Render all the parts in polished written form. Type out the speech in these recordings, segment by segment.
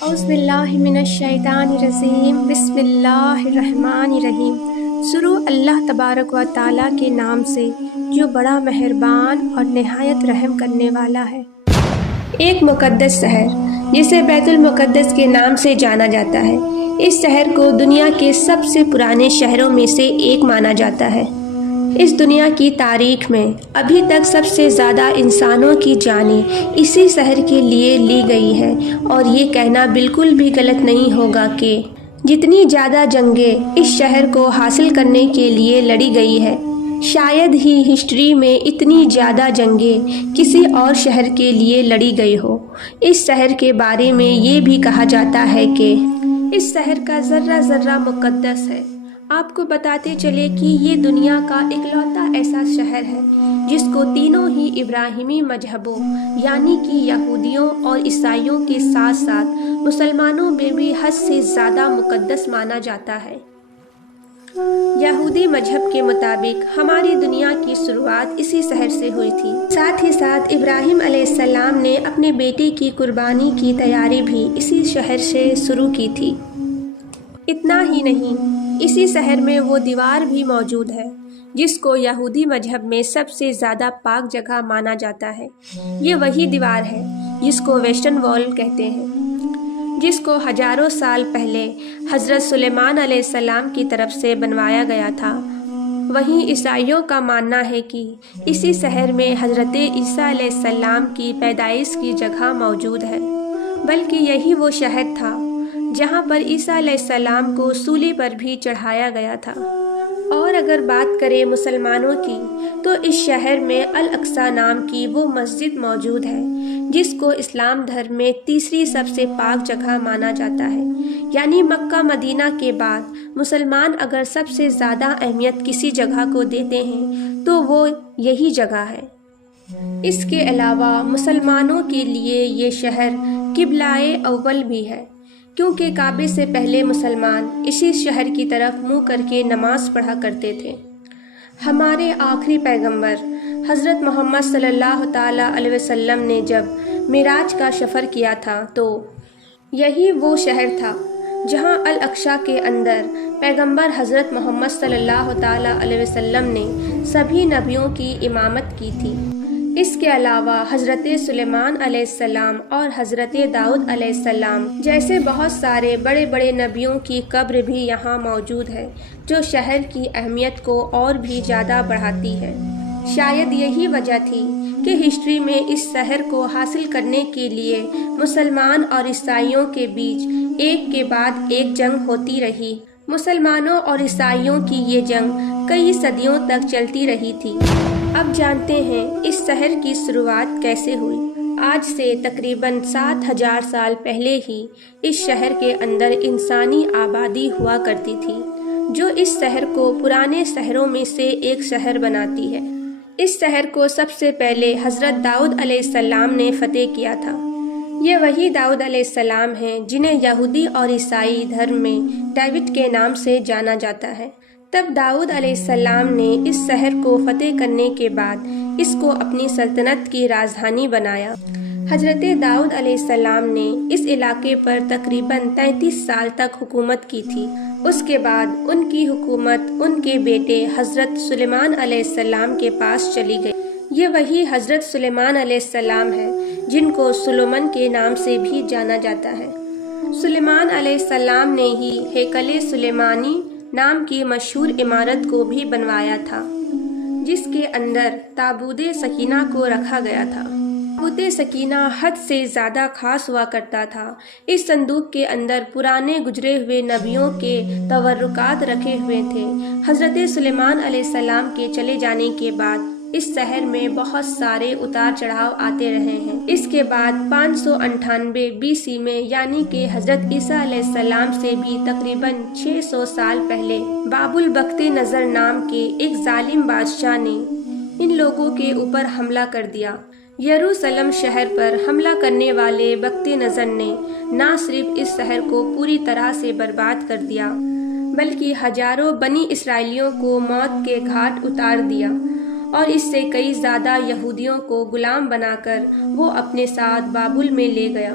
اعوذ باللہ من الشیطان الرجیم بسم اللہ الرحمن الرحیم۔ شروع اللہ تبارک و تعالیٰ کے نام سے جو بڑا مہربان اور نہایت رحم کرنے والا ہے۔ ایک مقدس شہر جسے بیت المقدس کے نام سے جانا جاتا ہے، اس شہر کو دنیا کے سب سے پرانے شہروں میں سے ایک مانا جاتا ہے۔ اس دنیا کی تاریخ میں ابھی تک سب سے زیادہ انسانوں کی جانیں اسی شہر کے لیے لی گئی ہے، اور یہ کہنا بالکل بھی غلط نہیں ہوگا کہ جتنی زیادہ جنگیں اس شہر کو حاصل کرنے کے لیے لڑی گئی ہے، شاید ہی ہسٹری میں اتنی زیادہ جنگیں کسی اور شہر کے لیے لڑی گئی ہو۔ اس شہر کے بارے میں یہ بھی کہا جاتا ہے کہ اس شہر کا ذرہ ذرہ مقدس ہے۔ آپ کو بتاتے چلے کہ یہ دنیا کا اکلوتا ایسا شہر ہے جس کو تینوں ہی ابراہیمی مذہبوں یعنی کہ یہودیوں اور عیسائیوں کے ساتھ ساتھ مسلمانوں میں بھی حد سے زیادہ مقدس مانا جاتا ہے۔ یہودی مذہب کے مطابق ہماری دنیا کی شروعات اسی شہر سے ہوئی تھی۔ ساتھ ہی ساتھ ابراہیم علیہ السلام نے اپنے بیٹے کی قربانی کی تیاری بھی اسی شہر سے شروع کی تھی۔ اتنا ہی نہیں، اسی شہر میں وہ دیوار بھی موجود ہے جس کو یہودی مذہب میں سب سے زیادہ پاک جگہ مانا جاتا ہے۔ یہ وہی دیوار ہے جس کو ویسٹرن وال کہتے ہیں، جس کو ہزاروں سال پہلے حضرت سلیمان علیہ السلام کی طرف سے بنوایا گیا تھا۔ وہیں عیسائیوں کا ماننا ہے کہ اسی شہر میں حضرت عیسیٰ علیہ السلام کی پیدائش کی جگہ موجود ہے، بلکہ یہی وہ شہر تھا جہاں پر عیسیٰ علیہ السلام کو صلیب پر بھی چڑھایا گیا تھا۔ اور اگر بات کریں مسلمانوں کی تو اس شہر میں الاقصی نام کی وہ مسجد موجود ہے جس کو اسلام دھرم میں تیسری سب سے پاک جگہ مانا جاتا ہے۔ یعنی مکہ مدینہ کے بعد مسلمان اگر سب سے زیادہ اہمیت کسی جگہ کو دیتے ہیں تو وہ یہی جگہ ہے۔ اس کے علاوہ مسلمانوں کے لیے یہ شہر قبلہ اول بھی ہے، کیونکہ کعبے سے پہلے مسلمان اسی شہر کی طرف منہ کر کے نماز پڑھا کرتے تھے۔ ہمارے آخری پیغمبر حضرت محمد صلی اللہ تعالیٰ علیہ وسلم نے جب معراج کا سفر کیا تھا تو یہی وہ شہر تھا جہاں الاقصی کے اندر پیغمبر حضرت محمد صلی اللہ تعالیٰ علیہ وسلم نے سبھی نبیوں کی امامت کی تھی۔ اس کے علاوہ حضرت سلیمان علیہ السلام اور حضرت داؤد علیہ السلام جیسے بہت سارے بڑے بڑے نبیوں کی قبر بھی یہاں موجود ہے، جو شہر کی اہمیت کو اور بھی زیادہ بڑھاتی ہے۔ شاید یہی وجہ تھی کہ ہسٹری میں اس شہر کو حاصل کرنے کے لیے مسلمان اور عیسائیوں کے بیچ ایک کے بعد ایک جنگ ہوتی رہی۔ مسلمانوں اور عیسائیوں کی یہ جنگ کئی صدیوں تک چلتی رہی تھی۔ اب جانتے ہیں اس شہر کی شروعات کیسے ہوئی۔ آج سے تقریباً 7000 سال پہلے ہی اس شہر کے اندر انسانی آبادی ہوا کرتی تھی، جو اس شہر کو پرانے شہروں میں سے ایک شہر بناتی ہے۔ اس شہر کو سب سے پہلے حضرت داؤد علیہ السلام نے فتح کیا تھا۔ یہ وہی داؤد علیہ السلام ہیں جنہیں یہودی اور عیسائی دھرم میں ڈیوڈ کے نام سے جانا جاتا ہے۔ تب داؤد علیہ السلام نے اس شہر کو فتح کرنے کے بعد اس کو اپنی سلطنت کی راجدھانی بنایا۔ حضرت داؤد علیہ السلام نے اس علاقے پر تقریباً 33 سال تک حکومت کی تھی۔ اس کے بعد ان کی حکومت ان کے بیٹے حضرت سلیمان علیہ السلام کے پاس چلی گئی۔ یہ وہی حضرت سلیمان علیہ السلام ہیں جن کو سلومن کے نام سے بھی جانا جاتا ہے۔ سلیمان علیہ السلام نے ہی ہیکل سلیمانی نام کی مشہور عمارت کو بھی بنوایا تھا، جس کے اندر تابوت سکینہ کو رکھا گیا تھا۔ تابوت سکینہ حد سے زیادہ خاص ہوا کرتا تھا۔ اس صندوق کے اندر پرانے گزرے ہوئے نبیوں کے تبرکات رکھے ہوئے تھے۔ حضرت سلیمان علیہ السلام کے چلے جانے کے بعد اس شہر میں بہت سارے اتار چڑھاؤ آتے رہے ہیں۔ اس کے بعد 598 BC میں یعنی کہ حضرت عیسیٰ علیہ السلام سے بھی تقریباً 600 سال پہلے بابل بخت نظر نام کے ایک ظالم بادشاہ نے ان لوگوں کے اوپر حملہ کر دیا۔ یروشلم شہر پر حملہ کرنے والے بخت نظر نے نہ صرف اس شہر کو پوری طرح سے برباد کر دیا، بلکہ ہزاروں بنی اسرائیلیوں کو موت کے گھاٹ اتار دیا، اور اس سے کئی زیادہ یہودیوں کو غلام بنا کر وہ اپنے ساتھ بابل میں لے گیا۔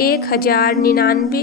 1099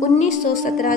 1917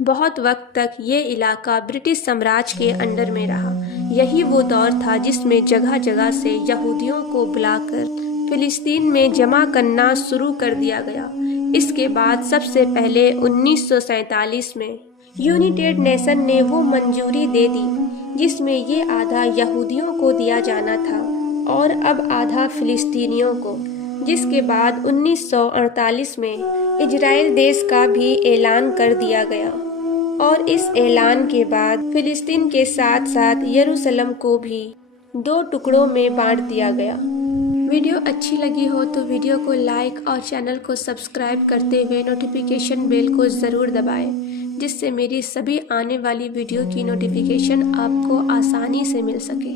بہت وقت تک یہ علاقہ برٹش سامراج کے انڈر میں رہا۔ یہی وہ دور تھا جس میں جگہ جگہ سے یہودیوں کو بلا کر فلسطین میں جمع کرنا شروع کر دیا گیا۔ اس کے بعد سب سے پہلے 1947 میں یونائٹڈ نیشن نے وہ منظوری دے دی جس میں یہ آدھا یہودیوں کو دیا جانا تھا اور اب آدھا فلسطینیوں کو، جس کے بعد 1948 میں اسرائیل دیش کا بھی اعلان کر دیا گیا اور اس اعلان کے بعد فلسطین کے ساتھ ساتھ یروشلم کو بھی 2 ٹکڑوں میں بانٹ دیا گیا۔ ویڈیو اچھی لگی ہو تو ویڈیو کو لائک اور چینل کو سبسکرائب کرتے ہوئے نوٹیفیکیشن بیل کو ضرور دبائیں، جس سے میری سبھی آنے والی ویڈیو کی نوٹیفیکیشن آپ کو آسانی سے مل سکے۔